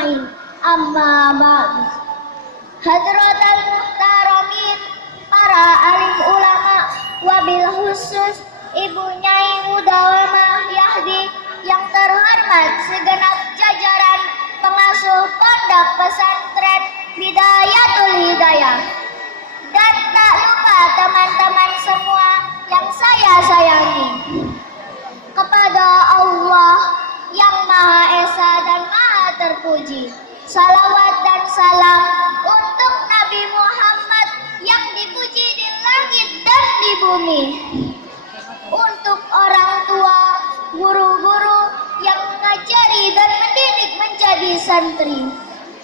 ajma'in. Amma ba'du. Hadratal muhtaramin, para alim ulama, wabil khusus Ibu Nyai Mudawamah Yahdi yang terhormat segenap jajaran pengasuh pondok pesantren Bidayatul Hidayah, dan tak lupa teman-teman semua yang saya sayangi. Kepada Allah yang Maha Esa dan Maha Terpuji, salawat dan salam untuk Nabi Muhammad yang dipuji di langit dan di bumi, untuk orang tua, guru-guru yang mengajari dan mendidik menjadi santri.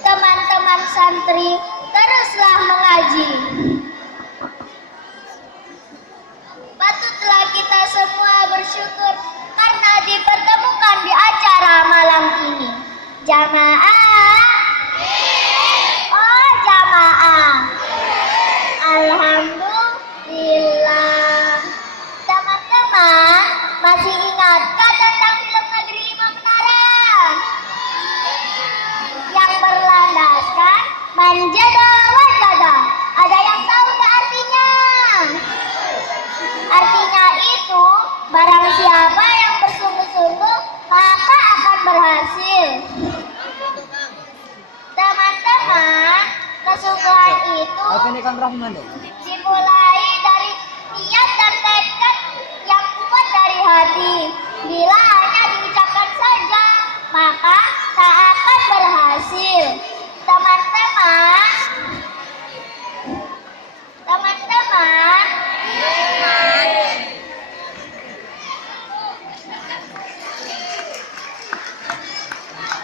Teman-teman santri, teruslah mengaji. Patutlah kita semua bersyukur karena dipertemukan di acara malam ini. Jamaah, oh jamaah, alhamdulillah. Teman-teman, masih ingatkah tentang film Negeri Lima Menara yang berlandaskan manjada wajada? Ada yang tahu tak artinya? Artinya itu, barang siapa yang bersungguh-sungguh maka akan berhasil. Teman-teman, kesungguhan itu dimulai dari niat dan tekad yang kuat dari hati. Bila hanya diucapkan saja, maka tak akan berhasil.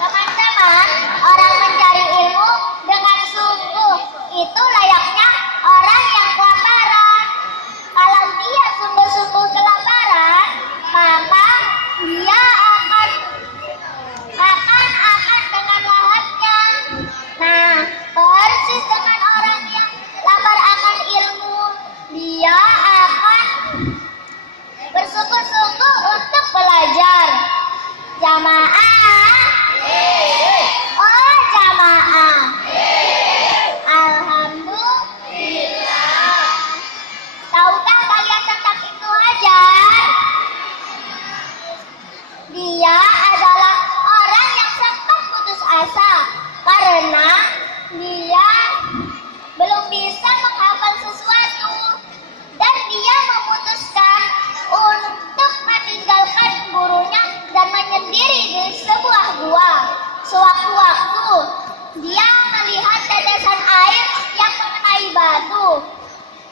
Teman-teman, orang mencari ilmu dengan sungguh itu layaknya orang yang kelaparan. Kalau dia sungguh-sungguh kelaparan, maka dia akan makan dengan lahapnya. Nah, persis dengan orang yang lapar akan ilmu, dia akan bersungguh-sungguh untuk belajar. Jamaah, oh jamaah, alhamdulillah. Tahukah kalian tentang Ibnu Hajar? Dia adalah orang yang sempat putus asa karena dia belum bisa menghafal sesuatu, dan dia memutuskan untuk meninggalkan gurunya dan menyendiri di sebuah gua. Sewaktu-waktu dia melihat tetesan air yang mengenai batu.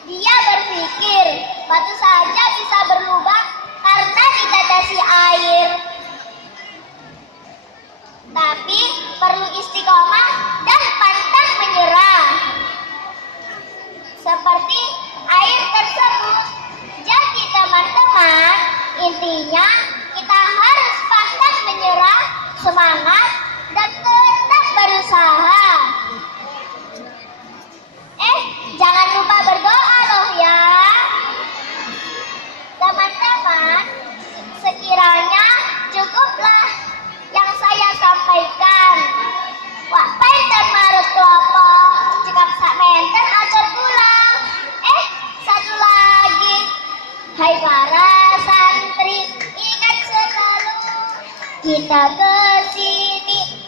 Dia berpikir batu saja bisa berlubang karena ditetesi air. Tapi perlu istiqomah dan pantang menyerah. Seperti air tersebut. Jadi teman-teman, intinya kita harus pantang menyerah, semangat, dan tetap berusaha. Jangan lupa berdoa loh ya. Teman-teman, sekiranya cukuplah yang saya sampaikan. Wak painten marut klopo, cekap sak menten ajar pulang. Satu lagi. Hai para santri, ingat selalu kita kesini